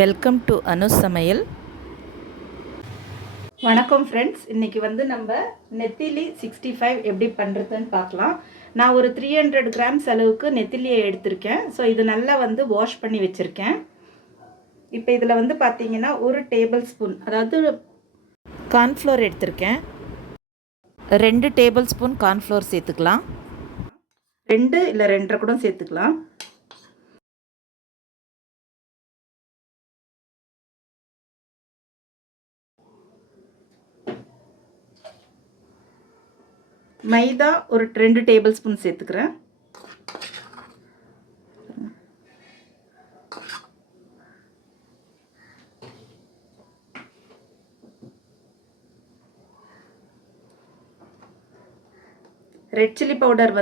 Welcome to அனு சமையல். வணக்கம் friends. இன்றைக்கி நம்ம நெத்திலி 65 எப்படி பண்ணுறதுன்னு பார்க்கலாம். நான் ஒரு 300 கிராம்ஸ் அளவுக்கு நெத்திலியை எடுத்திருக்கேன். ஸோ இது நல்லா வாஷ் பண்ணி வச்சுருக்கேன். இப்போ இதில் பார்த்தீங்கன்னா ஒரு டேபிள் ஸ்பூன், அதாவது கார்ன்ஃப்ளோர் எடுத்திருக்கேன். 2 டேபிள் ஸ்பூன் கார்ன்ஃப்ளோர் சேர்த்துக்கலாம். 2 இல்லை 2.5 கூட சேர்த்துக்கலாம். மைதா ஒரு 2 டேபிள் ஸ்பூன் சேர்த்துக்கிறேன். ரெட் சில்லி பவுடர்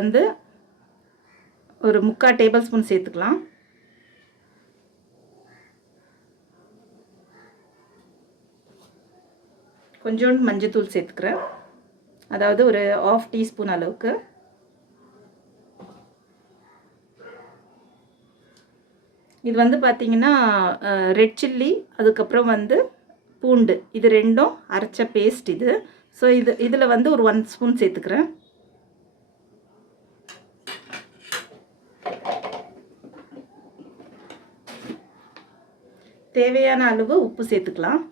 ஒரு 3/4 டேபிள் ஸ்பூன் சேர்த்துக்கலாம். கொஞ்சோண்டு மஞ்சத்தூள் சேர்த்துக்கிறேன், அதாவது ஒரு 1/2 டீஸ்பூன் அளவுக்கு. இது பார்த்தீங்கன்னா ரெட் சில்லி, அதுக்கப்புறம் பூண்டு, இது ரெண்டும் அரைச்ச பேஸ்ட் இது. ஸோ இதில் ஒரு 1 ஸ்பூன் சேர்த்துக்கிறேன். தேவையான அளவு உப்பு சேர்த்துக்கலாம்.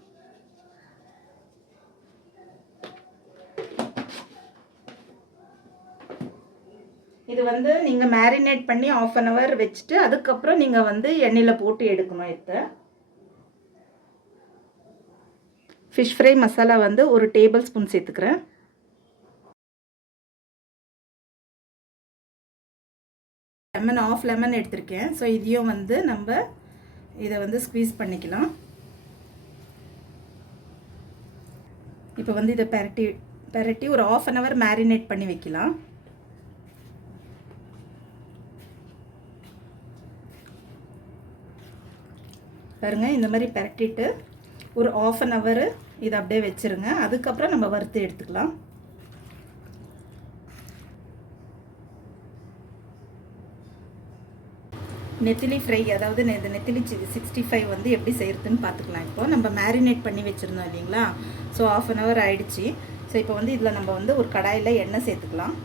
இது நீங்கள் மேரினேட் பண்ணி 1/2 அன் ஹவர் வச்சுட்டு அதுக்கப்புறம் நீங்கள் எண்ணெயில் போட்டு எடுக்கணும். இதை ஃபிஷ் ஃப்ரை மசாலா ஒரு டேபிள் ஸ்பூன் சேர்த்துக்கிறேன். லெமன், 1/2 லெமன் எடுத்திருக்கேன். ஸோ இதையும் நம்ம இதை ஸ்குவீஸ் பண்ணிக்கலாம். இப்போ இதை பெரட்டி ஒரு 1/2 அன் ஹவர் மேரினேட் பண்ணி வைக்கலாம். பாருங்கள், இந்த மாதிரி பெரட்டிட்டு ஒரு 1/2 அன் ஹவர் இதை அப்படியே வச்சுருங்க. அதுக்கப்புறம் நம்ம வறுத்து எடுத்துக்கலாம். நெத்திலி ஃப்ரை, அதாவது நெத்திலி 65 எப்படி செய்கிறதுன்னு பார்த்துக்கலாம். இப்போ நம்ம மேரினேட் பண்ணி வச்சுருந்தோம் இல்லைங்களா. ஸோ 1/2 அன் ஹவர் ஆயிடுச்சு. ஸோ இப்போ இதில் நம்ம ஒரு கடாயில் எண்ணெய் சேர்த்துக்கலாம்.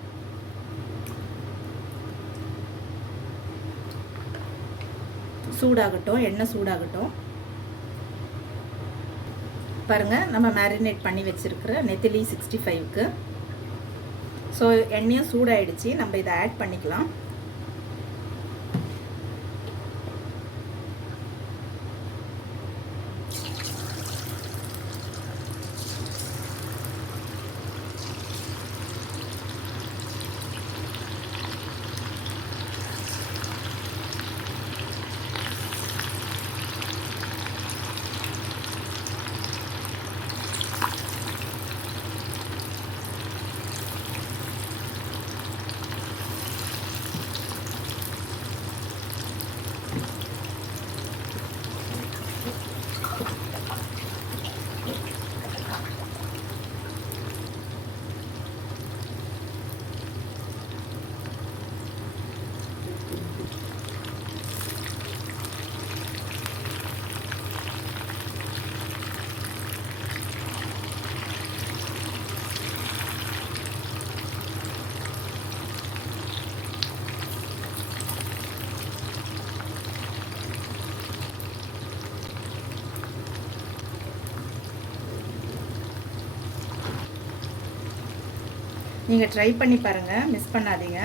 சூடாகட்டும், எண்ணெய் சூடாகட்டும். பாருங்கள், நம்ம மேரினேட் பண்ணி வச்சுருக்கிற நெத்திலி 65க்கு ஸோ எண்ணெயும் சூடாயிடுச்சு. நம்ம இதை ஆட் பண்ணிக்கலாம். நீங்கள் ட்ரை பண்ணி பாருங்கள், மிஸ் பண்ணாதீங்க.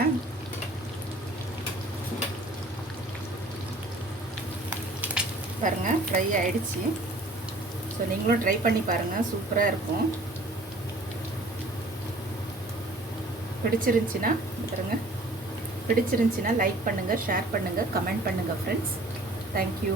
பாருங்கள், ஃப்ரை ஆகிடுச்சு. ஸோ நீங்களும் ட்ரை பண்ணி பாருங்கள், சூப்பராக இருக்கும். பிடிச்சிருந்துச்சின்னா பாருங்கள், பிடிச்சிருந்துச்சின்னா லைக் பண்ணுங்கள், ஷேர் பண்ணுங்கள், கமெண்ட் பண்ணுங்கள் ஃப்ரெண்ட்ஸ். தேங்க்யூ.